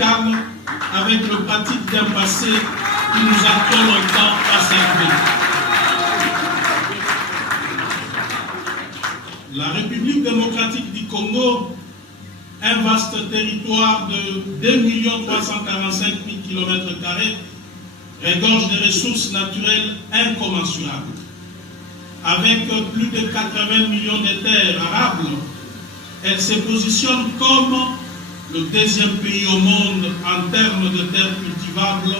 amical avec le pratique d'un passé qui nous a trop longtemps asservis. La République démocratique du Congo, un vaste territoire de 2 345 000 km², regorge de ressources naturelles incommensurables. Avec plus de 80 millions de terres arables, elle se positionne comme le deuxième pays au monde en termes de terres cultivables,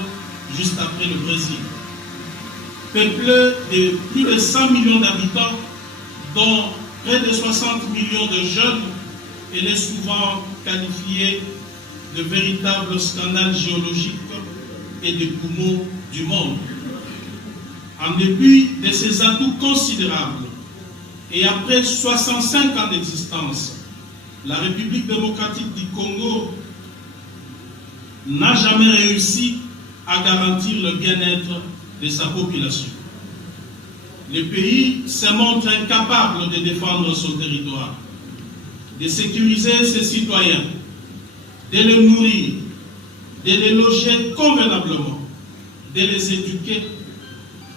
juste après le Brésil. Peuplée de plus de 100 millions d'habitants, dont près de 60 millions de jeunes, elle est souvent qualifiée de véritable scandale géologique et des poumons du monde. En dépit de ses atouts considérables, et après 65 ans d'existence, la République démocratique du Congo n'a jamais réussi à garantir le bien-être de sa population. Le pays se montre incapable de défendre son territoire, de sécuriser ses citoyens, de les nourrir, de les loger convenablement, de les éduquer,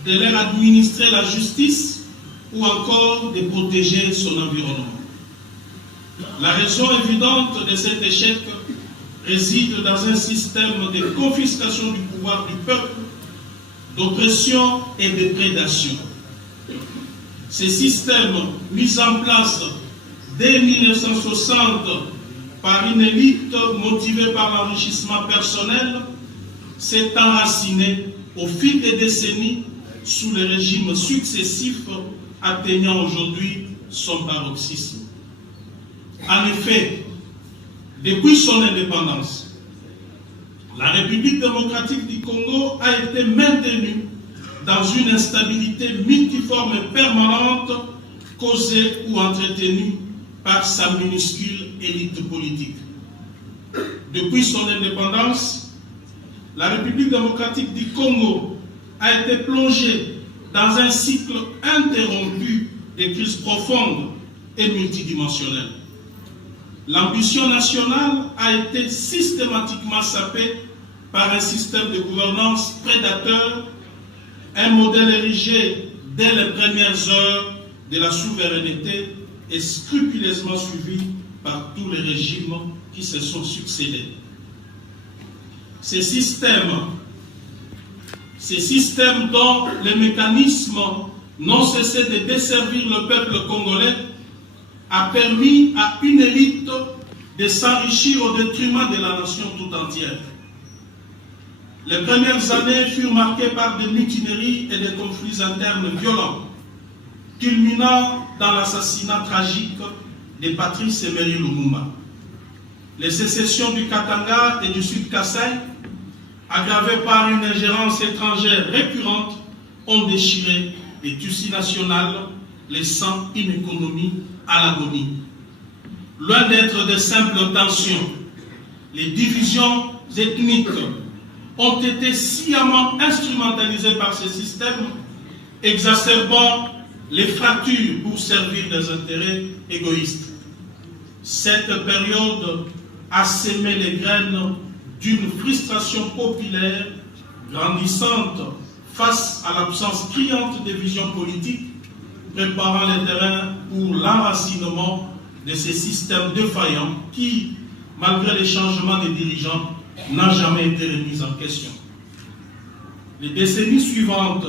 de leur administrer la justice ou encore de protéger son environnement. La raison évidente de cet échec réside dans un système de confiscation du pouvoir du peuple, d'oppression et de prédation. Ces systèmes mis en place dès 1960 par une élite motivée par l'enrichissement personnel s'est enraciné au fil des décennies sous les régimes successifs atteignant aujourd'hui son paroxysme. En effet, depuis son indépendance, la République démocratique du Congo a été maintenue dans une instabilité multiforme et permanente causée ou entretenue par sa minuscule élite politique. Depuis son indépendance, la République démocratique du Congo a été plongée dans un cycle interrompu de crises profondes et multidimensionnelles. L'ambition nationale a été systématiquement sapée par un système de gouvernance prédateur, un modèle érigé dès les premières heures de la souveraineté et scrupuleusement suivi par tous les régimes qui se sont succédés. Ces systèmes dont les mécanismes n'ont cessé de desservir le peuple congolais a permis à une élite de s'enrichir au détriment de la nation tout entière. Les premières années furent marquées par des mutineries et des conflits internes violents, culminant dans l'assassinat tragique de Patrice Emery Lumumba. Les sécessions du Katanga et du Sud Kasaï, aggravées par une ingérence étrangère récurrente, ont déchiré les tissus nationaux, laissant une économie à l'agonie. Loin d'être de simples tensions, les divisions ethniques ont été sciemment instrumentalisées par ces systèmes, exacerbant les fractures pour servir des intérêts égoïstes. Cette période a sémé les graines d'une frustration populaire grandissante face à l'absence criante de vision politique, préparant le terrain pour l'enracinement de ces systèmes défaillants qui, malgré les changements des dirigeants, n'a jamais été remis en question. Les décennies suivantes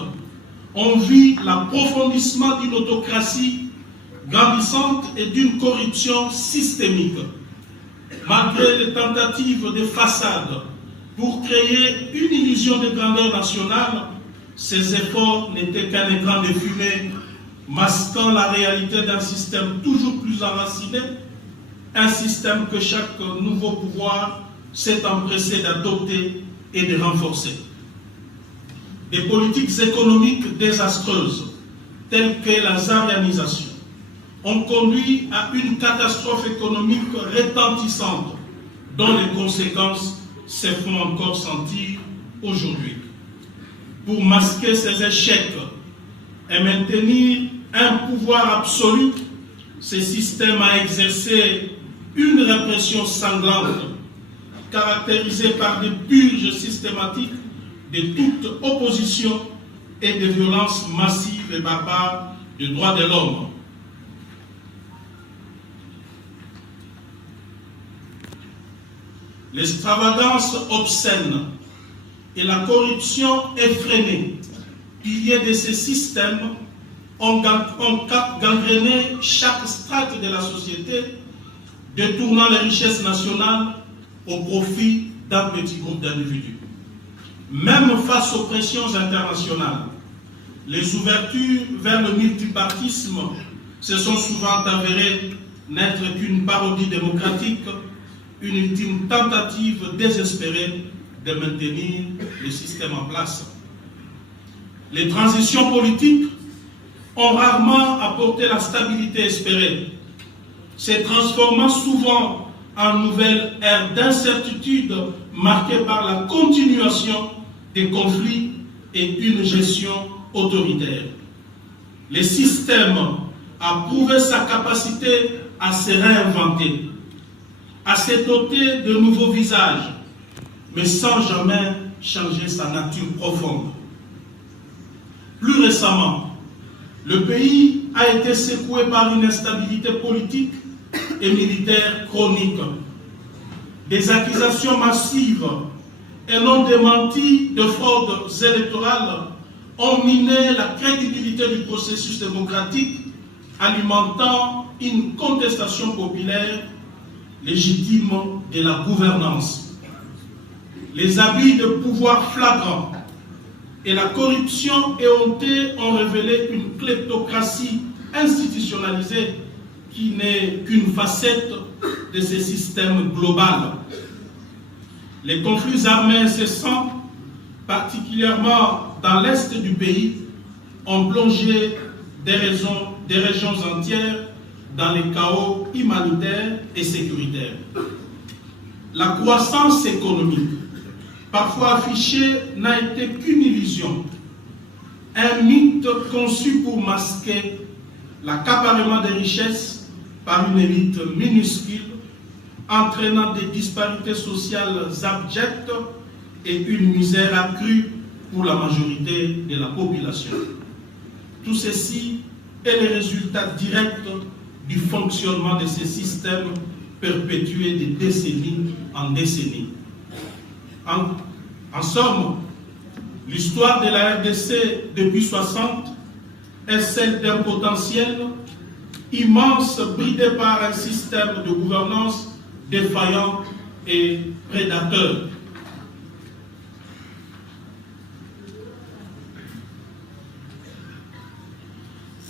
ont vu l'approfondissement d'une autocratie grandissante et d'une corruption systémique. Malgré les tentatives de façade pour créer une illusion de grandeur nationale, ces efforts n'étaient qu'un écran de fumée masquant la réalité d'un système toujours plus enraciné, un système que chaque nouveau pouvoir s'est empressé d'adopter et de renforcer. Des politiques économiques désastreuses, telles que la zarianisation, ont conduit à une catastrophe économique retentissante, dont les conséquences se font encore sentir aujourd'hui. Pour masquer ces échecs et maintenir un pouvoir absolu, ce système a exercé une répression sanglante, caractérisée par des purges systématiques de toute opposition et des violences massives et barbares des droits de l'homme. L'extravagance obscène et la corruption effrénée, piliers de ces systèmes, ont gangréné chaque strate de la société, détournant les richesses nationales au profit d'un petit groupe d'individus. Même face aux pressions internationales, les ouvertures vers le multipartisme se sont souvent avérées n'être qu'une parodie démocratique, une ultime tentative désespérée de maintenir le système en place. Les transitions politiques ont rarement apporté la stabilité espérée, se transformant souvent en nouvelle ère d'incertitude marquée par la continuation des conflits et une gestion autoritaire. Le système a prouvé sa capacité à se réinventer, à se doter de nouveaux visages, mais sans jamais changer sa nature profonde. Plus récemment, le pays a été secoué par une instabilité politique et militaire chronique. Des accusations massives et non démenties de fraudes électorales ont miné la crédibilité du processus démocratique, alimentant une contestation populaire légitime de la gouvernance. Les abus de pouvoir flagrants et la corruption éhontée ont révélé une kleptocratie institutionnalisée qui n'est qu'une facette de ce système global. Les conflits armés incessants, particulièrement dans l'est du pays, ont plongé des régions entières dans les chaos humanitaires et sécuritaires. La croissance économique, parfois affichée, n'a été qu'une illusion, un mythe conçu pour masquer l'accaparement des richesses par une élite minuscule, entraînant des disparités sociales abjectes et une misère accrue pour la majorité de la population. Tout ceci est le résultat direct du fonctionnement de ces systèmes perpétués de décennie en décennie. En somme, l'histoire de la RDC depuis 60 est celle d'un potentiel immense bridé par un système de gouvernance défaillant et prédateur.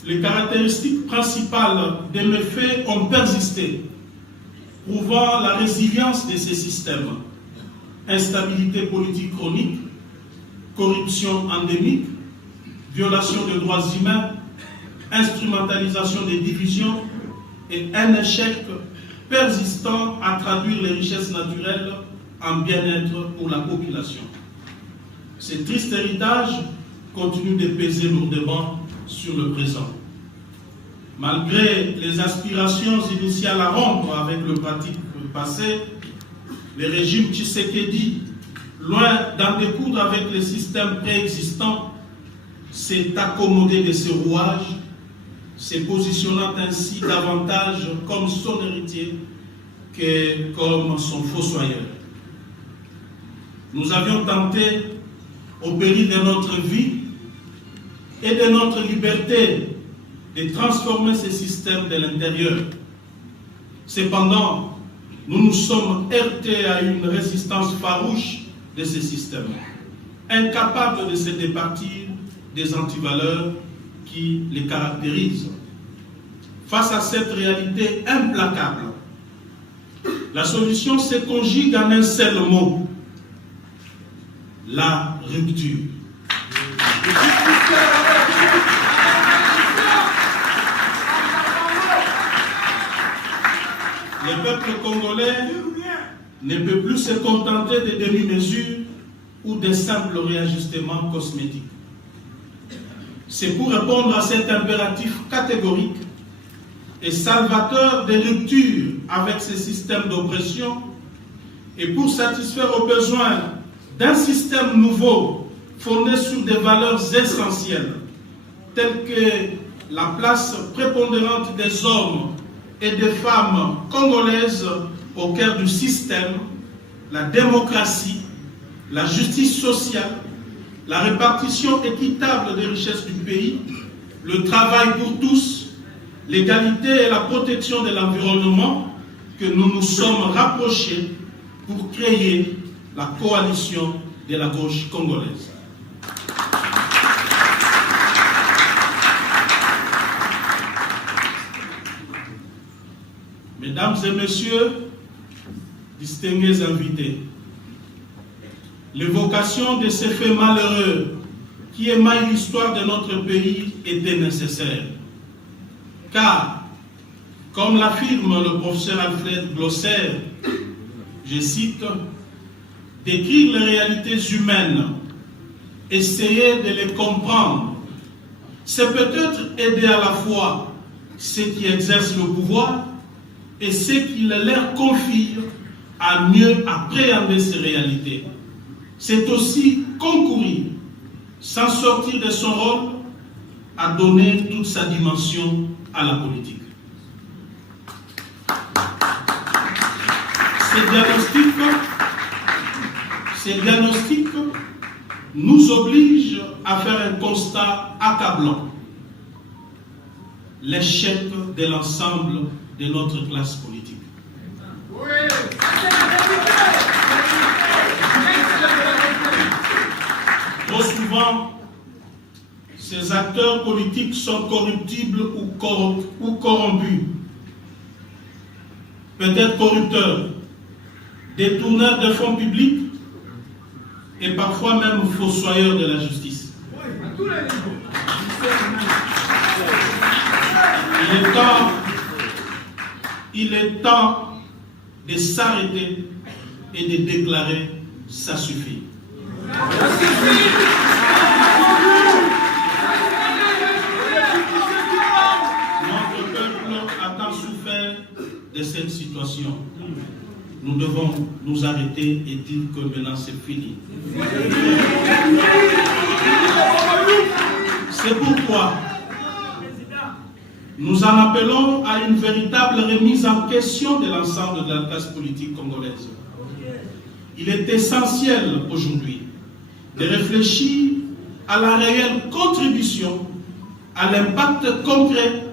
Les caractéristiques principales des méfaits ont persisté, prouvant la résilience de ces systèmes. Instabilité politique chronique, corruption endémique, violation des droits humains, instrumentalisation des divisions et un échec persistant à traduire les richesses naturelles en bien-être pour la population. Ce triste héritage continue de peser lourdement sur le présent. Malgré les aspirations initiales à rompre avec le pratique passé, le régime Tshisekedi, loin d'en découdre avec les systèmes préexistants, s'est accommodé de ses rouages, se positionnant ainsi davantage comme son héritier que comme son fossoyeur. Nous avions tenté, au péril de notre vie et de notre liberté, de transformer ces systèmes de l'intérieur. Cependant, nous nous sommes heurtés à une résistance farouche de ces systèmes, incapables de se départir des antivaleurs qui les caractérisent. Face à cette réalité implacable, la solution se conjugue en un seul mot: la rupture. Le peuple congolais ne peut plus se contenter de demi-mesures ou de simples réajustements cosmétiques. C'est pour répondre à cet impératif catégorique et salvateur des ruptures avec ces systèmes d'oppression et pour satisfaire aux besoins d'un système nouveau fondé sur des valeurs essentielles, telles que la place prépondérante des hommes et des femmes congolaises au cœur du système, la démocratie, la justice sociale, la répartition équitable des richesses du pays, le travail pour tous, l'égalité et la protection de l'environnement, que nous nous sommes rapprochés pour créer la coalition de la gauche congolaise. Mesdames et messieurs, distingués invités, l'évocation de ces faits malheureux qui émaillent l'histoire de notre pays était nécessaire. Car, comme l'affirme le professeur Alfred Glosser, je cite, « Décrire les réalités humaines, essayer de les comprendre, c'est peut-être aider à la fois ceux qui exercent le pouvoir et ceux qui leur confient à mieux appréhender ces réalités. C'est aussi concourir, sans sortir de son rôle, à donner toute sa dimension à la politique. » Ces diagnostics nous obligent à faire un constat accablant. L'échec de l'ensemble de notre classe politique. Trop souvent, ces acteurs politiques sont corruptibles ou corrompus, peut-être corrupteurs, détourneurs de fonds publics et parfois même fossoyeurs de la justice. Il est temps de s'arrêter et de déclarer « ça suffit ». Notre peuple a tant souffert de cette situation. Nous devons nous arrêter et dire que maintenant c'est fini. C'est pourquoi nous en appelons à une véritable remise en question de l'ensemble de la classe politique congolaise. Il est essentiel aujourd'hui de réfléchir à la réelle contribution, à l'impact concret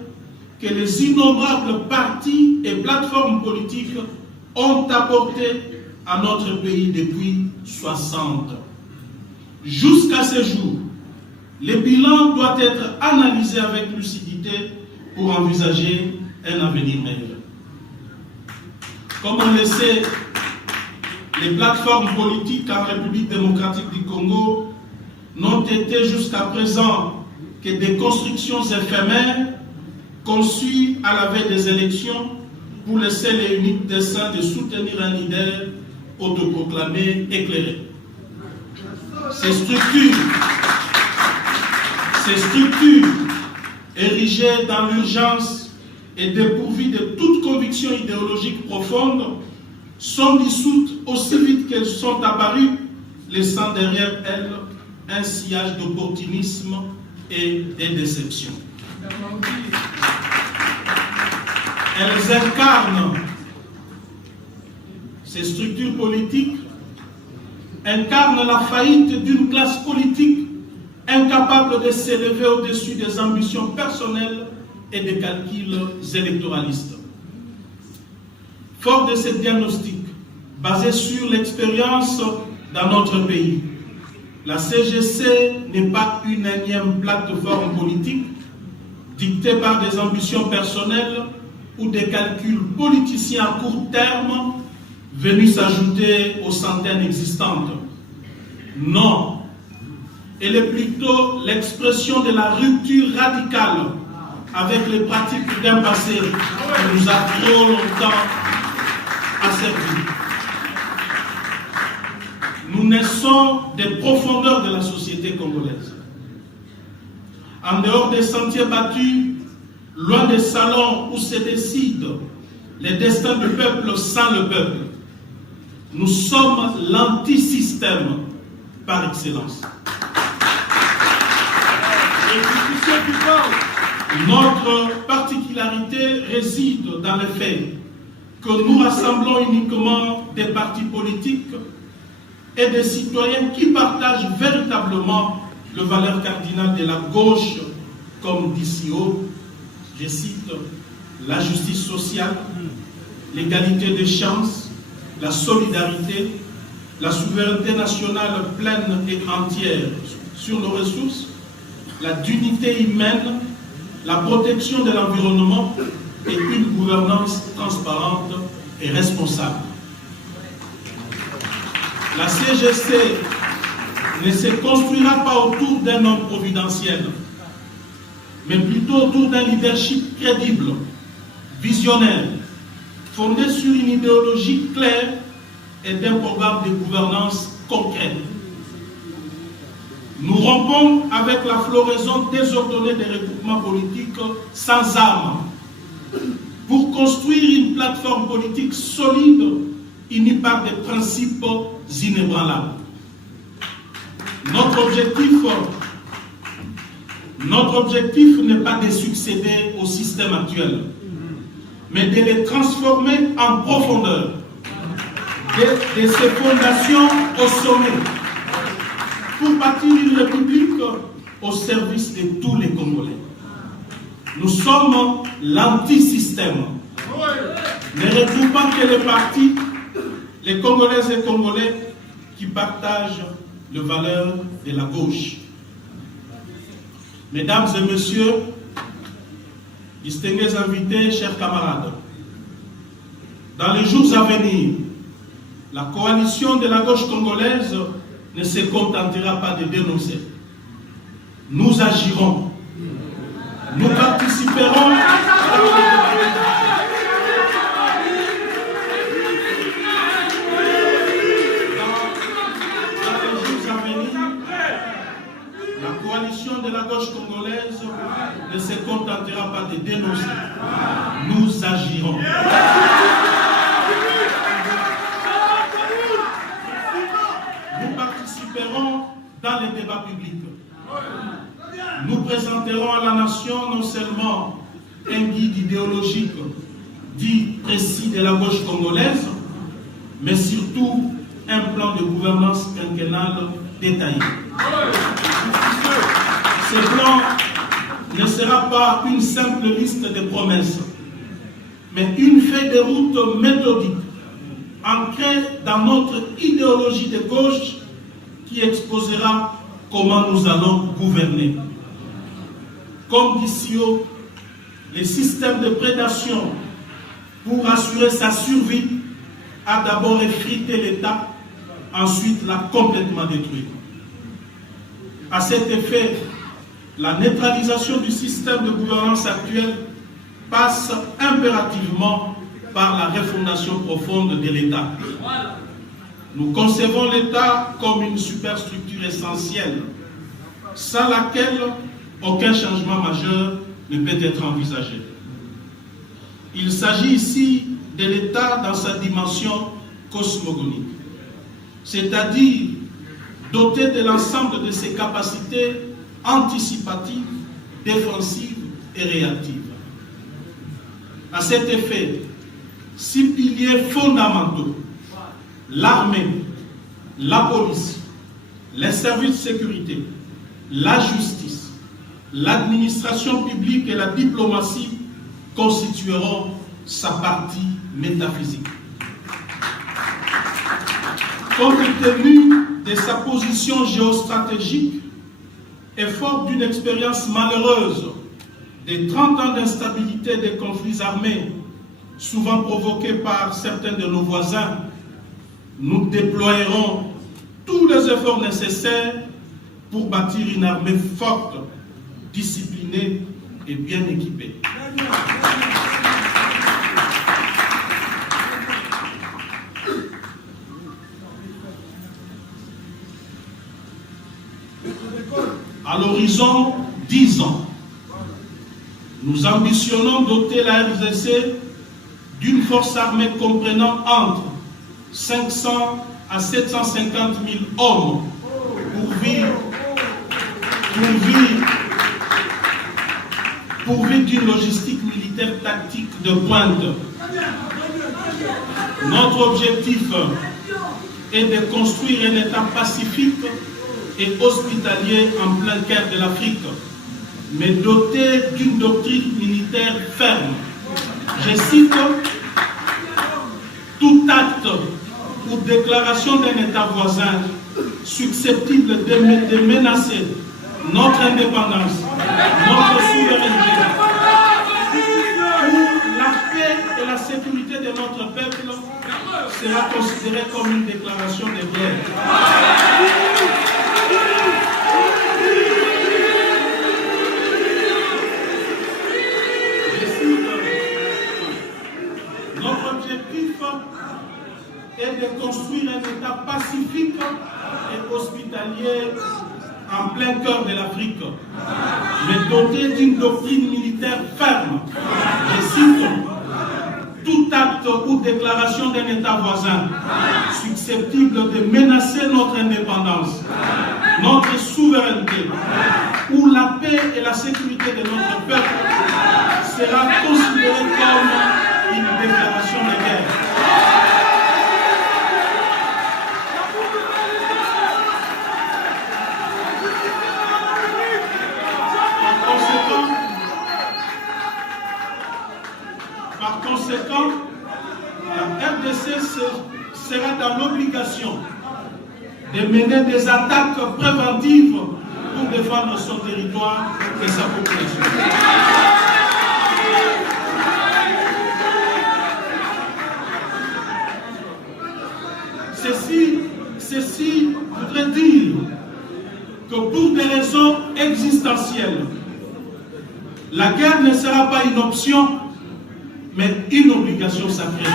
que les innombrables partis et plateformes politiques ont apporté à notre pays depuis 60 ans. Jusqu'à ce jour, le bilan doit être analysé avec lucidité pour envisager un avenir meilleur. Comme on le sait, les plateformes politiques en République démocratique du Congo n'ont été jusqu'à présent que des constructions éphémères conçues à la veille des élections pour le seul et unique dessein de soutenir un leader autoproclamé éclairé. Ces structures érigées dans l'urgence et dépourvues de toute conviction idéologique profonde sont dissoutes aussi vite qu'elles sont apparues, laissant derrière elles un sillage d'opportunisme et de déception. Elles incarnent, ces structures politiques incarnent la faillite d'une classe politique incapable de s'élever au-dessus des ambitions personnelles et des calculs électoralistes. Fort de ce diagnostic, basé sur l'expérience dans notre pays, la CGC n'est pas une énième plateforme politique dictée par des ambitions personnelles ou des calculs politiciens à court terme venus s'ajouter aux centaines existantes. Non, elle est plutôt l'expression de la rupture radicale avec les pratiques d'un passé qui nous a trop longtemps asservis. Nous naissons des profondeurs de la société congolaise. En dehors des sentiers battus, loin des salons où se décident les destins du peuple sans le peuple, Nous sommes l'anti-système par excellence. Notre particularité réside dans le fait que nous rassemblons uniquement des partis politiques et des citoyens qui partagent véritablement les valeurs cardinales de la gauche, comme d'ici haut, je cite, la justice sociale, l'égalité des chances, la solidarité, la souveraineté nationale pleine et entière sur nos ressources, la dignité humaine, la protection de l'environnement et une gouvernance transparente et responsable. La CGC ne se construira pas autour d'un homme providentiel, mais plutôt autour d'un leadership crédible, visionnaire, fondé sur une idéologie claire et d'un programme de gouvernance concret. Nous rompons avec la floraison désordonnée des regroupements politiques sans âme pour construire une plateforme politique solide unie par des principes inébranlables. Notre objectif n'est pas de succéder au système actuel, mais de les transformer en profondeur, de ses fondations au sommet, pour bâtir une république au service de tous les Congolais. Nous sommes l'anti-système, ne regroupant que les partis, les Congolaises et Congolais qui partagent les valeurs de la gauche. Mesdames et messieurs, distingués invités, chers camarades, dans les jours à venir, la coalition de la gauche congolaise ne se contentera pas de dénoncer. Nous agirons. Nous participerons la coalition de la gauche congolaise ne se contentera pas de dénoncer. Nous agirons. Nous participerons dans les débats publics. Nous présenterons à la nation non seulement un guide idéologique dit précis de la gauche congolaise, mais surtout un plan de gouvernance quinquennale détaillé. Ce plan ne sera pas une simple liste de promesses, mais une feuille de route méthodique, ancrée dans notre idéologie de gauche qui exposera comment nous allons gouverner. Comme d'ici haut, le système de prédation pour assurer sa survie a d'abord effrité l'État, ensuite l'a complètement détruit. À cet effet, la neutralisation du système de gouvernance actuel passe impérativement par la refondation profonde de l'État. Nous concevons l'État comme une superstructure essentielle, sans laquelle aucun changement majeur ne peut être envisagé. Il s'agit ici de l'État dans sa dimension cosmogonique, c'est-à-dire doté de l'ensemble de ses capacités anticipatives, défensives et réactives. À cet effet, 6 piliers fondamentaux, l'armée, la police, les services de sécurité, la justice, l'administration publique et la diplomatie constitueront sa partie métaphysique. Compte tenu de sa position géostratégique et fort d'une expérience malheureuse des 30 ans d'instabilité des conflits armés, souvent provoqués par certains de nos voisins, nous déploierons tous les efforts nécessaires pour bâtir une armée forte, disciplinée et bien équipée. À l'horizon 10 ans, nous ambitionnons doter la RDC d'une force armée comprenant entre 500 à 750 000 hommes pourvus d'une logistique militaire tactique de pointe. Notre objectif est de construire un État pacifique et hospitalier en plein cœur de l'Afrique, mais doté d'une doctrine militaire ferme. Je cite: tout acte ou déclaration d'un État voisin susceptible de menacer notre indépendance, notre souveraineté, ou la paix et la sécurité de notre peuple sera considérée comme une déclaration de guerre. Notre objectif est de construire un État pacifique et hospitalier en plein cœur de l'Afrique, mais doté d'une doctrine militaire ferme. Je cite: tout acte ou déclaration d'un État voisin susceptible de menacer notre indépendance, notre souveraineté, ou la paix et la sécurité de notre peuple sera considérée comme une déclaration de guerre. Par conséquent, la RDC sera dans l'obligation de mener des attaques préventives pour défendre son territoire et sa population. Ceci voudrait dire que pour des raisons existentielles, la guerre ne sera pas une option, mais une obligation sacrée.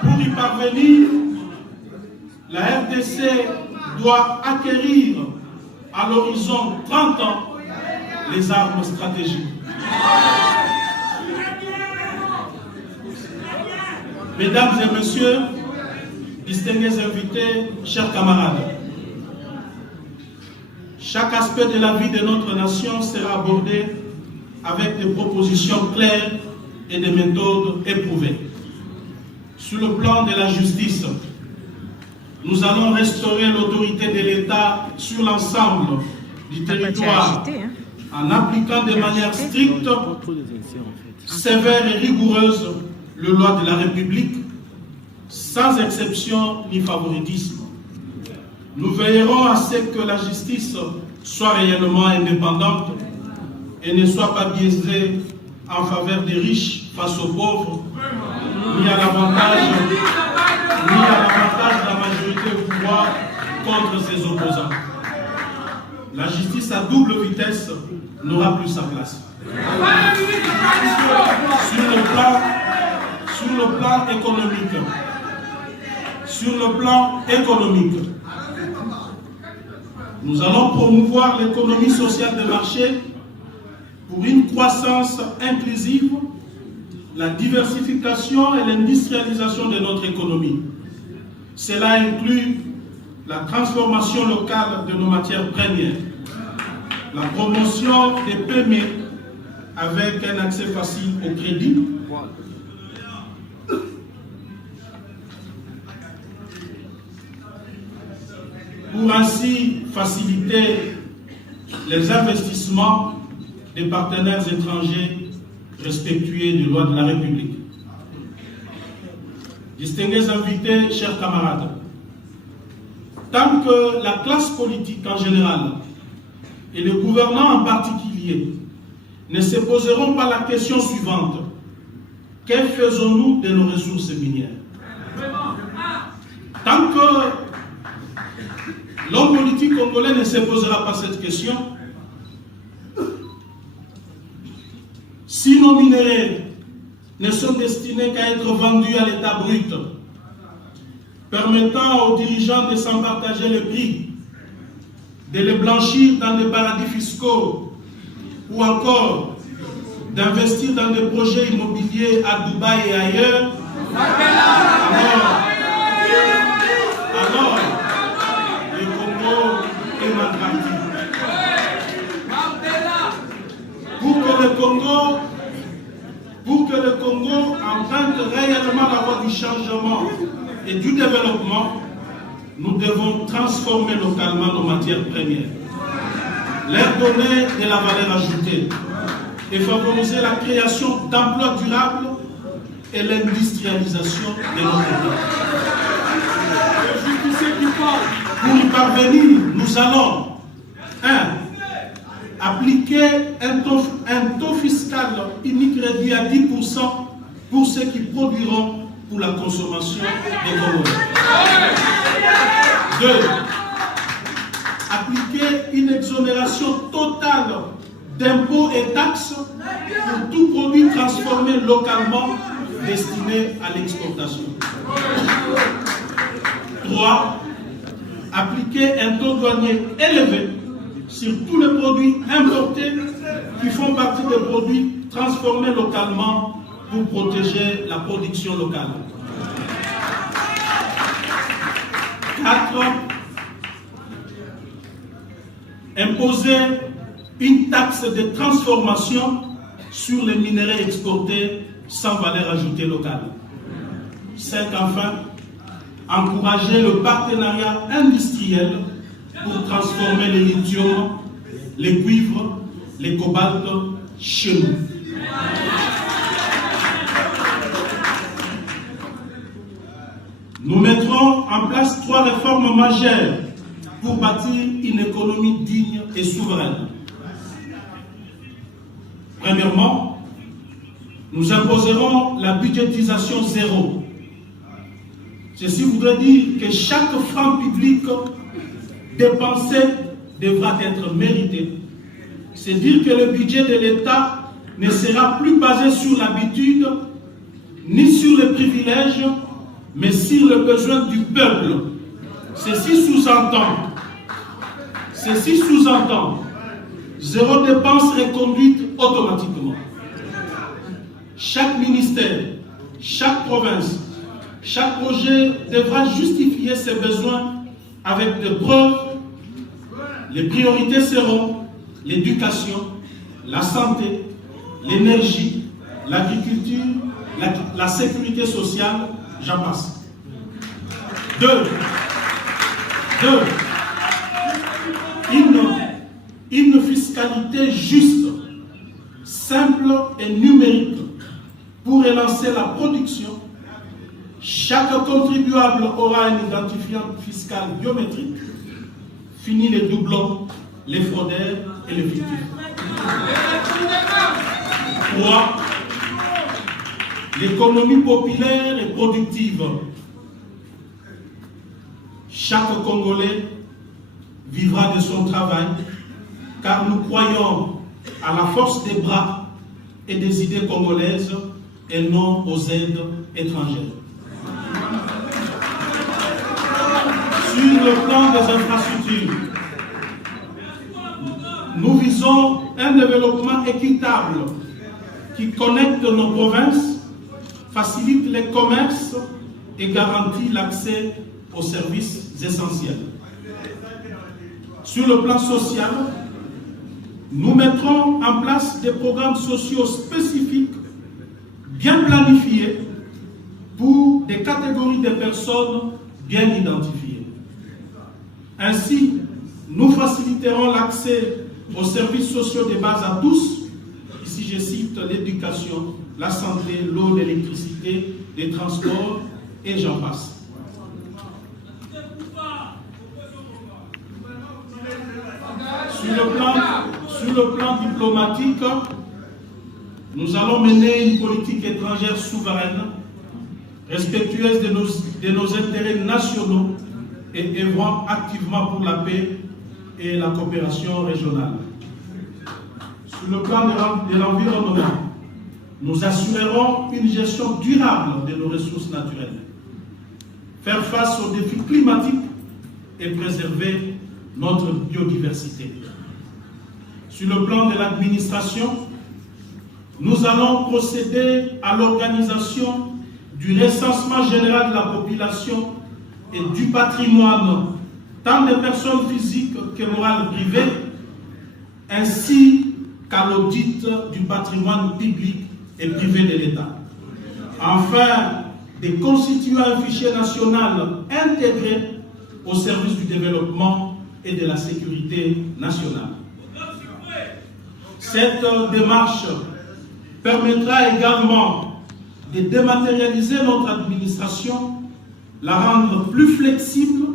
Pour y parvenir, la RDC doit acquérir à l'horizon 30 ans les armes stratégiques. Mesdames et messieurs, distingués invités, chers camarades, chaque aspect de la vie de notre nation sera abordé avec des propositions claires et des méthodes éprouvées. Sur le plan de la justice, nous allons restaurer l'autorité de l'État sur l'ensemble du territoire en appliquant de manière stricte, sévère et rigoureuse les lois de la République, sans exception ni favoritisme. Nous veillerons à ce que la justice soit réellement indépendante et ne soit pas biaisée en faveur des riches face aux pauvres, ni à l'avantage de la majorité au pouvoir contre ses opposants. La justice à double vitesse n'aura plus sa place. Sur le plan économique, nous allons promouvoir l'économie sociale de marché pour une croissance inclusive, la diversification et l'industrialisation de notre économie. Cela inclut la transformation locale de nos matières premières, la promotion des PME avec un accès facile au crédit, pour ainsi faciliter les investissements des partenaires étrangers respectueux des lois de la République. Distingués invités, chers camarades, tant que la classe politique en général et les gouvernants en particulier ne se poseront pas la question suivante: que faisons-nous de nos ressources minières? Tant que l'homme politique congolais ne se posera pas cette question, si nos minerais ne sont destinés qu'à être vendus à l'état brut, permettant aux dirigeants de s'en partager le prix, de les blanchir dans des paradis fiscaux, ou encore d'investir dans des projets immobiliers à Dubaï et ailleurs, alors le Congo est mal parti. Pour que le Congo emprunte réellement la voie du changement et du développement, nous devons transformer localement nos matières premières, leur donner de la valeur ajoutée et favoriser la création d'emplois durables et l'industrialisation de notre pays. Pour y parvenir, nous allons 1. Appliquer un taux fiscal unique réduit à 10% pour ceux qui produiront pour la consommation des Congolais. 2. Appliquer une exonération totale d'impôts et taxes pour tout produit transformé localement destiné à l'exportation. 3. Appliquer un taux douanier élevé sur tous les produits importés qui font partie des produits transformés localement pour protéger la production locale. 4. Imposer une taxe de transformation sur les minerais exportés sans valeur ajoutée locale. 5. Enfin, encourager le partenariat industriel pour transformer les lithium, les cuivres, les cobaltes chez nous. Nous mettrons en place 3 réformes majeures pour bâtir une économie digne et souveraine. Premièrement, nous imposerons la budgétisation zéro. Ceci voudrait dire que chaque franc public dépensé devra être mérité. C'est dire que le budget de l'État ne sera plus basé sur l'habitude, ni sur les privilèges, mais sur le besoin du peuple. Ceci sous-entend zéro dépense reconduite automatiquement. Chaque ministère, chaque province, chaque projet devra justifier ses besoins avec des preuves. Les priorités seront l'éducation, la santé, l'énergie, l'agriculture, la sécurité sociale, j'en passe. 2. Une fiscalité juste, simple et numérique pour relancer la production. Chaque contribuable aura un identifiant fiscal biométrique. Fini les doublons, les fraudeurs et les fictifs. 3. L'économie populaire et productive. Chaque Congolais vivra de son travail, car nous croyons à la force des bras et des idées congolaises et non aux aides étrangères. Sur le plan des infrastructures, nous visons un développement équitable qui connecte nos provinces, facilite les commerces et garantit l'accès aux services essentiels. Sur le plan social, nous mettrons en place des programmes sociaux spécifiques, bien planifiés, pour des catégories de personnes bien identifiées. Ainsi, nous faciliterons l'accès aux services sociaux de base à tous. Ici, je cite l'éducation, la santé, l'eau, l'électricité, les transports, et j'en passe. Sur le plan diplomatique, nous allons mener une politique étrangère souveraine, respectueuse de nos intérêts nationaux et œuvrant activement pour la paix et la coopération régionale. Sur le plan de l'environnement, nous assurerons une gestion durable de nos ressources naturelles, faire face aux défis climatiques et préserver notre biodiversité. Sur le plan de l'administration, nous allons procéder à l'organisation du recensement général de la population et du patrimoine, tant des personnes physiques que morales privées, ainsi qu'à l'audit du patrimoine public et privé de l'État. Enfin, de constituer un fichier national intégré au service du développement et de la sécurité nationale. Cette démarche permettra également de dématérialiser notre administration, la rendre plus flexible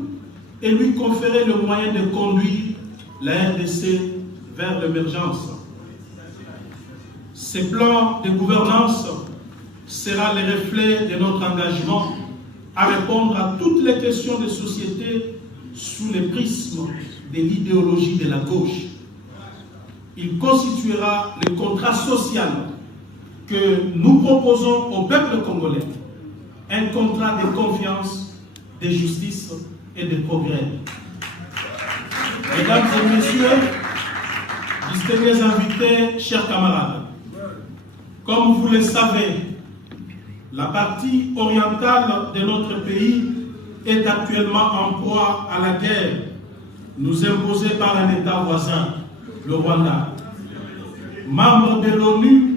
et lui conférer le moyen de conduire la RDC vers l'émergence. Ce plan de gouvernance sera le reflet de notre engagement à répondre à toutes les questions de société sous le prisme de l'idéologie de la gauche. Il constituera le contrat social que nous proposons au peuple congolais, un contrat de confiance, de justice et de progrès. Mesdames et messieurs, distingués invités, chers camarades, comme vous le savez, la partie orientale de notre pays est actuellement en proie à la guerre nous imposée par un État voisin, le Rwanda. Membre de l'ONU,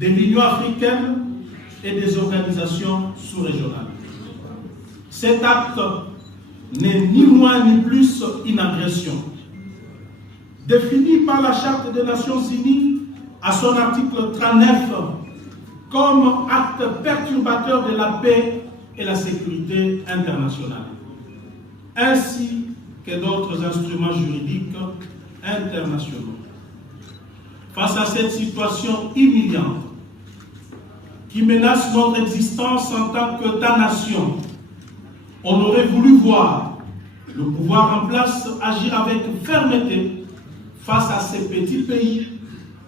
de l'Union africaine et des organisations sous-régionales. Cet acte n'est ni moins ni plus une agression. Défini par la Charte des Nations Unies à son article 39 comme acte perturbateur de la paix et la sécurité internationale, ainsi que d'autres instruments juridiques internationaux. Face à cette situation humiliante qui menace notre existence en tant qu'État-nation, on aurait voulu voir le pouvoir en place agir avec fermeté face à ces petits pays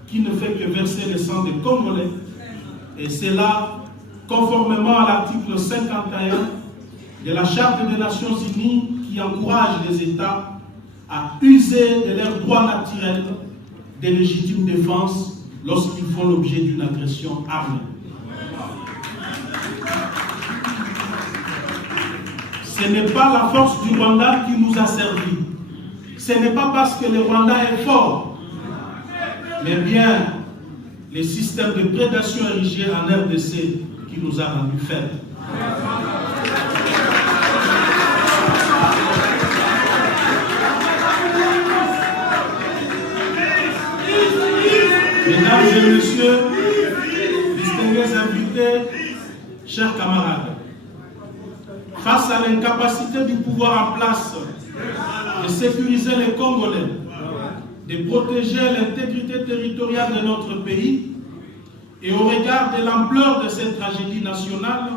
qui ne fait que verser le sang des Congolais, et c'est là, conformément à l'article 51 de la Charte des Nations Unies qui encourage les États à user de leurs droits naturels de légitime défense lorsqu'ils font l'objet d'une agression armée. Ce n'est pas la force du Rwanda qui nous a servi. Ce n'est pas parce que le Rwanda est fort, mais bien les systèmes de prédation érigés en RDC qui nous a rendus faibles. Mesdames et messieurs, distingués invités, chers camarades, face à l'incapacité du pouvoir en place de sécuriser les Congolais, de protéger l'intégrité territoriale de notre pays, et au regard de l'ampleur de cette tragédie nationale,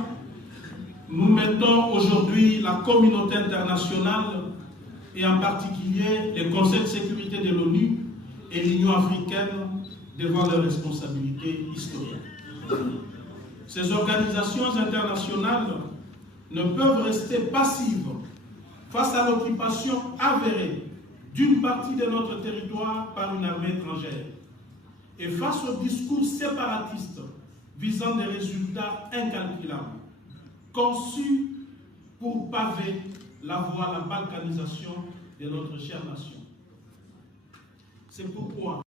nous mettons aujourd'hui la communauté internationale, et en particulier le Conseil de sécurité de l'ONU et l'Union africaine, devant leurs responsabilités historiques. Ces organisations internationales ne peuvent rester passives face à l'occupation avérée d'une partie de notre territoire par une armée étrangère et face au discours séparatiste visant des résultats incalculables, conçus pour paver la voie à la balkanisation de notre chère nation. C'est pourquoi